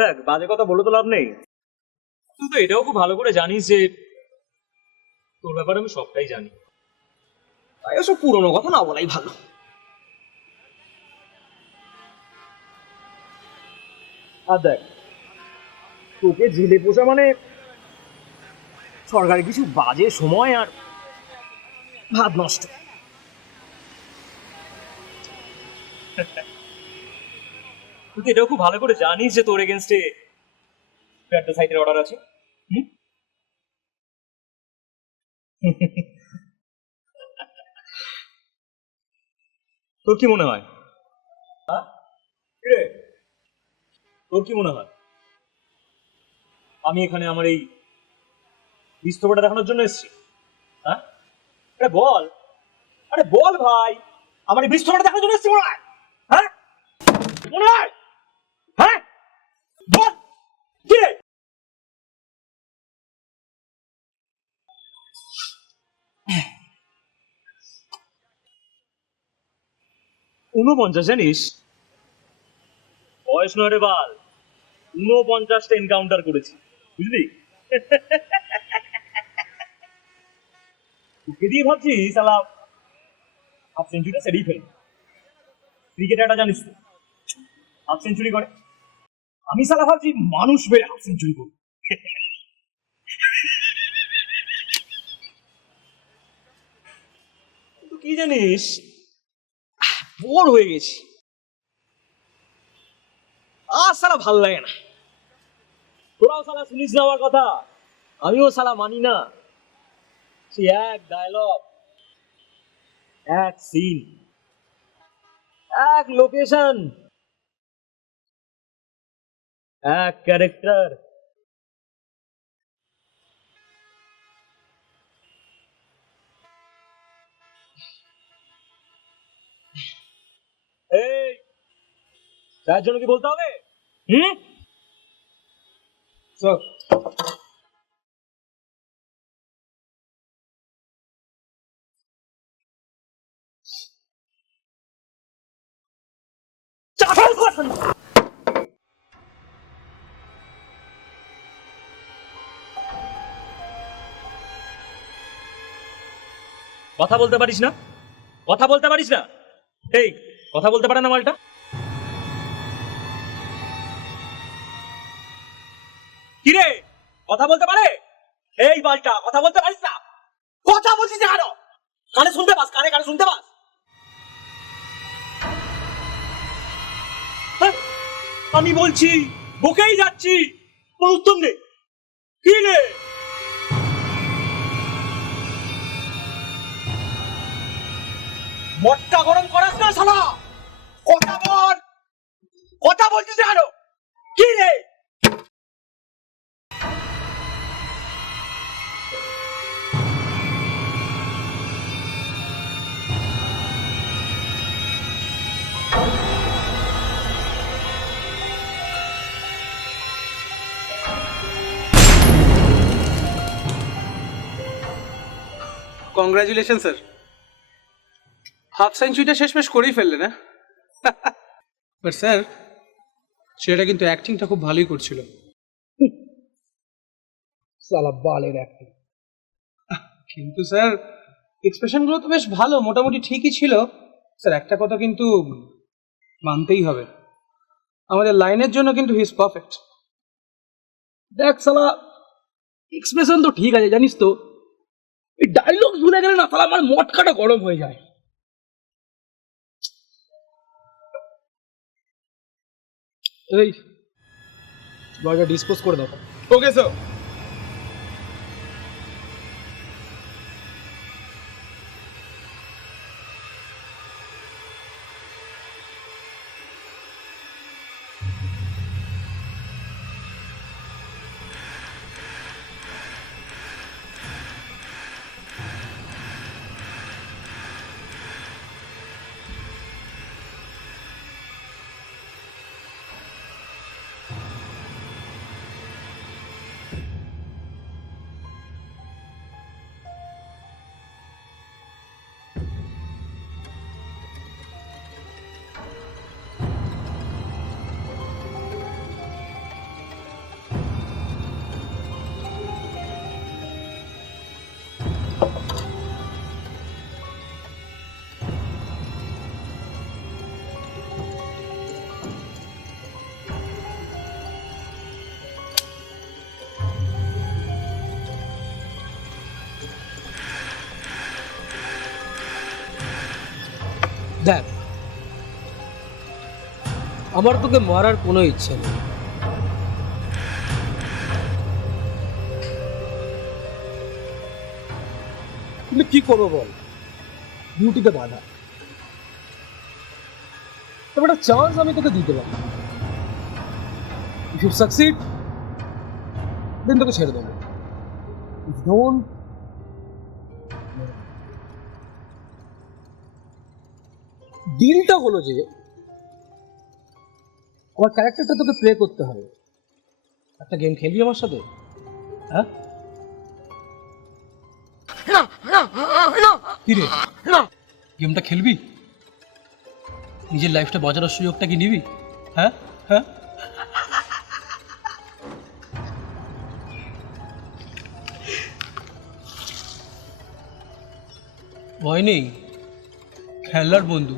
দেখ, বাজে কথা বলে তো লাভ নেই। তুই তো এটাও খুব ভালো করে জানিস যে তোর ব্যাপারে আমি সবটাই জানি। তাই এসব পুরোনো কথা না বলাই ভালো। আর দেখ, তোকে জেলে পোষা মানে সরকারি কিছু বাজে সময় আর ভাত নষ্ট। তুই তো এটাও খুব ভালো করে জানিস যে তোর এগেনস্টে সাইটের অর্ডার আছে। হুম? তোর কি মনে হয়? হ্যাঁ? কিরে, তোর কি মনে হয় আমি এখানে আমার এই বিস্তৃতটা দেখানোর জন্য এসেছি? হ্যাঁ, আরে বল, আরে বল ভাই, আমার এই বিস্তৃতটা দেখানোর জন্য এসেছি মনে হয়? হ্যাঁ, মনে হয়? হ্যাঁ, বল কি রে? 49 জানিস? বয়স নয় রে বাল, 49টা এনকাউন্টার করেছি, বুঝলি? তোকে দিয়ে ভাবছি সালা হাফ সেঞ্চুরিটা সেরেই ফেলবো। ক্রিকেটে একটা জানিস তো হাফ সেঞ্চুরি করে, আমি সালা ভাবছি মানুষ বেড়ে হাফ সেঞ্চুরি করবো। কিন্তু কি জানিস, বোর হয়ে গেছি, আর সালা ভাল লাগে না। তোরাও সালা শুনিস না আমার কথা, আমিও সালা মানি না। সে এক ডায়লগ, এক সিন, এক লোকেশন, এক ক্যারেক্টার। এই, তার জন্য কি বলতে হবে? হুম, চল। চাপের কথা না। কথা বলতে পারিস না, কথা বলতে পারিস না। এই, কথা বলতে পারে না মালটা? কি রে, কথা বলতে পারে? এই মালটা কথা বলতে পারিস না? কথা বলছিস না কেন? কানে শুনতে পাস, কানে কানে শুনতে পাস? হ্যাঁ? আমি বলছি, বকেই যাচ্ছি, কোনো উত্তর নেই। কি রে, মটকা গরম করাস না শালা? কথা বল, কথা বলছিস না কেন? কি রে? কংগ্রাচুলেশন স্যার, হাফ সেঞ্চুরিটা শেষমেশ করেই ফেললে না? বাট স্যার, সেটা কিন্তু অ্যাক্টিংটা খুব ভালোই করছিল। শালা বালের অ্যাক্টিং। কিন্তু স্যার, এক্সপ্রেশনগুলো তো বেশ ভালো, মোটামুটি ঠিকই ছিল। স্যার একটা কথা কিন্তু মানতেই হবে, আমাদের লাইনের জন্য কিন্তু হি ইজ পারফেক্ট। দেখ শালা, এক্সপ্রেশন তো ঠিক আছে জানিস তো, এই ডায়লগ ভুলে গেলে না শালা আমার মটকাটা গরম হয়ে যায়। এই, বয়টা ডিসপোজ করে দাও। Okay sir. দেখ, আমার তোকে মারার কোনো ইচ্ছে নেই। কিন্তু কি করবো বল, ডিউটিতে বাধা। তবে একটা চান্স আমি তোকে দিতে পারি। ইফ ইউ সাকসিড দেন তোকে ছেড়ে দেবো। ইফ ডোন্ট, ডিলটা হলো যে আমার ক্যারেক্টারটা তোকে প্লে করতে হবে। একটা গেম খেলবি আমার সাথে? হ্যাঁ কি রে, গেমটা খেলবি? নিজের লাইফটা বাঁচানোর সুযোগটা কি নিবি? হ্যাঁ হ্যাঁ, ভয় নেই, খেলার বন্ধু।